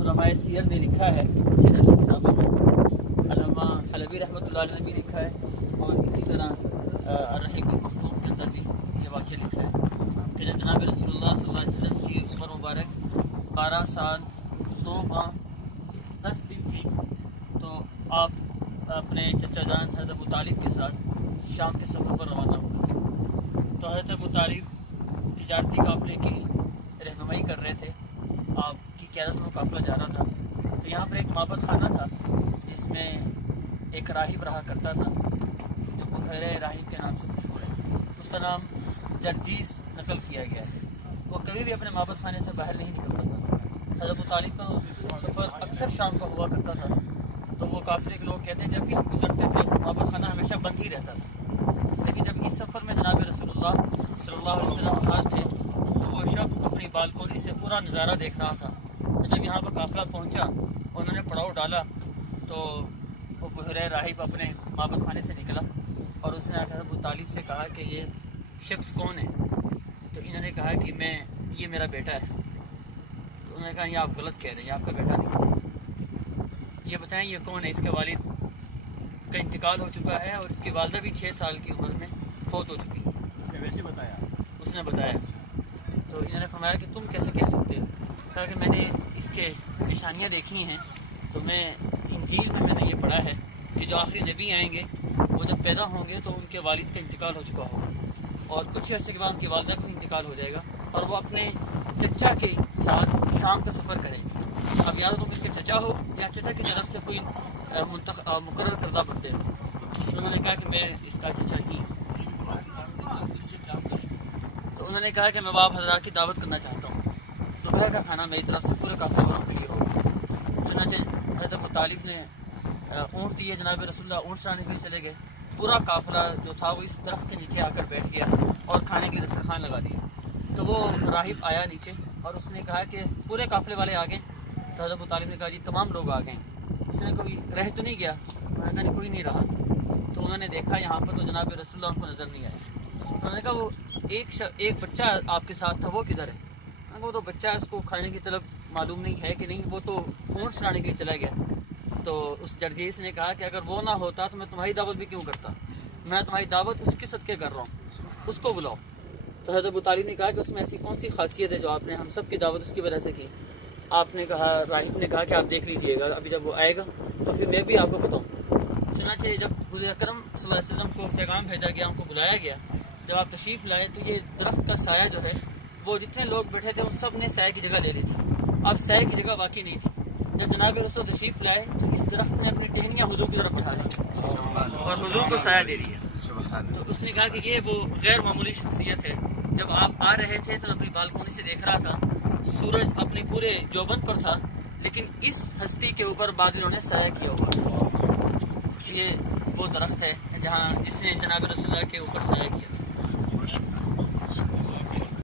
علماء سیر نے لکھا ہے سیرت کی کتابوں میں، علامہ حلبی رحمۃ اللہ علیہ نے بھی لکھا ہے، اور اسی طرح الرحیق المختوم کے اندر بھی یہ واقعہ لکھا ہے کہ جب جناب رسول اللہ صلی اللہ علیہ وسلم کی عمر مبارک 12 سال 2 ماہ 10 دن تھی، تو آپ اپنے چچا جان حضرت ابو طالب کے ساتھ شام کے سفر پر روانہ ہوئے۔ تو حضرت ابو طالب تجارتی قافلے کی رہنمائی کر رہے تھے، آپ کی قیادت میں قافلہ جا رہا تھا۔ تو یہاں پر ایک معبد خانہ تھا جس میں ایک راہب رہا کرتا تھا جو بحیرہ راہب کے نام سے مشہور ہے، اس کا نام جرجیس نقل کیا گیا ہے۔ وہ کبھی بھی اپنے معبد خانے سے باہر نہیں نکلتا تھا۔ حضرت ابو طالب کا سفر اکثر شام کا ہوا کرتا تھا، تو وہ قافلے کے لوگ کہتے ہیں جب بھی ہم گزرتے تھے معبد خانہ ہمیشہ بند ہی رہتا تھا، لیکن جب اس سفر میں جناب رسول اللہ صلی اللہ علیہ وسلم ساتھ تھے تو وہ شخص اپنی بالکونی سے پورا نظارہ دیکھ رہا تھا۔ تو جب یہاں پر قافلہ پہنچا، انہوں نے پڑاؤ ڈالا، تو وہ بحیرہ راہب اپنے معبد خانے سے نکلا اور اس نے حضرت ابو طالب سے کہا کہ یہ شخص کون ہے؟ تو انہوں نے کہا کہ یہ میرا بیٹا ہے۔ تو انہوں نے کہا یہ آپ غلط کہہ رہے ہیں، یہ آپ کا بیٹا نہیں، یہ بتائیں یہ کون ہے؟ اس کے والد کا انتقال ہو چکا ہے اور اس کی والدہ بھی 6 سال کی عمر میں فوت ہو چکی ہے۔ ویسے بتایا اس نے بتایا۔ تو انہوں نے فرمایا کہ تم کیسے کہہ سکتے ہو؟ کہا کہ میں نے اس کے نشانیاں دیکھی ہیں، تو میں انجیل میں نے یہ پڑھا ہے کہ جو آخری نبی آئیں گے وہ جب پیدا ہوں گے تو ان کے والد کا انتقال ہو چکا ہوگا، اور کچھ عرصے کے بعد ان کی والدہ کا انتقال ہو جائے گا اور وہ اپنے چچا کے ساتھ شام کا سفر کریں گے۔ اب یا تو تم اس کے چچا ہو یا چچا کی طرف سے کوئی مقرر کردہ بندے ہو۔ تو انہوں نے کہا کہ میں اس کا چچا ہی ہوں۔ تو انہوں نے کہا کہ میں باپ حضرات کی دعوت کرنا چاہتا ہوں، دوپہر کا کھانا میری طرف سے پورے قافلے والوں کے لیے ہوگا۔ چنانچہ حضرت ابو طالب نے اونٹ دیے، جناب رسول اللہ اونٹ چرانے کے لیے چلے گئے۔ پورا قافلہ جو تھا وہ اس درخت کے نیچے آ کر بیٹھ گیا اور کھانے کی دسترخوان لگا دیا۔ تو وہ راہب آیا نیچے اور اس نے کہا کہ پورے قافلے والے آ گئے؟ تو حضرت ابو طالب نے کہا جی تمام لوگ آ گئے۔ اس نے کوئی رہ تو نہیں گیا؟ انہوں نے کہا نہیں کوئی نہیں رہا۔ تو انہوں نے دیکھا یہاں پر تو جناب رسول اللہ ان کو نظر نہیں آیا۔ انہوں نے کہا وہ ایک بچہ آپ کے ساتھ تھا، وہ کدھر ہے؟ وہ تو بچہ اس کو کھانے کی طرف معلوم نہیں ہے کہ نہیں، وہ تو اونٹ چرانے کے لیے چلا گیا۔ تو اس جرجیس نے کہا کہ اگر وہ نہ ہوتا تو میں تمہاری دعوت بھی کیوں کرتا، میں تمہاری دعوت اس کے صدقے کر رہا ہوں، اس کو بلاؤ۔ تو حضرت ابو طالب نے کہا کہ اس میں ایسی کون سی خاصیت ہے جو آپ نے ہم سب کی دعوت اس کی وجہ سے کی؟ آپ نے کہا، راہب نے کہا کہ آپ دیکھ لیجیے گا، ابھی جب وہ آئے گا تو پھر میں بھی آپ کو بتاؤں۔ چنانچہ جب حضور اکرم صلی اللہ علیہ وسلم کو پیغام بھیجا گیا، ان کو بلایا گیا، جب آپ تشریف لائے تو یہ درخت کا سایہ جو ہے وہ جتنے لوگ بیٹھے تھے ان سب نے سایہ کی جگہ لے لی تھی، اب سایہ کی جگہ باقی نہیں تھی۔ جب جناب رسول تشریف لائے تو اس درخت نے اپنی ٹہنیاں حضور کی طرف اٹھا لی اور حضور کو سایہ دے دیا۔ تو اس نے کہا کہ یہ وہ غیر معمولی شخصیت ہے، جب آپ آ رہے تھے تو اپنی بالکونی سے دیکھ رہا تھا سورج اپنے پورے جوبن پر تھا، لیکن اس ہستی کے اوپر بادلوں نے سایہ کیا ہوا۔ یہ وہ درخت ہے جس نے جناب رسول اللہ کے اوپر سایہ کیا۔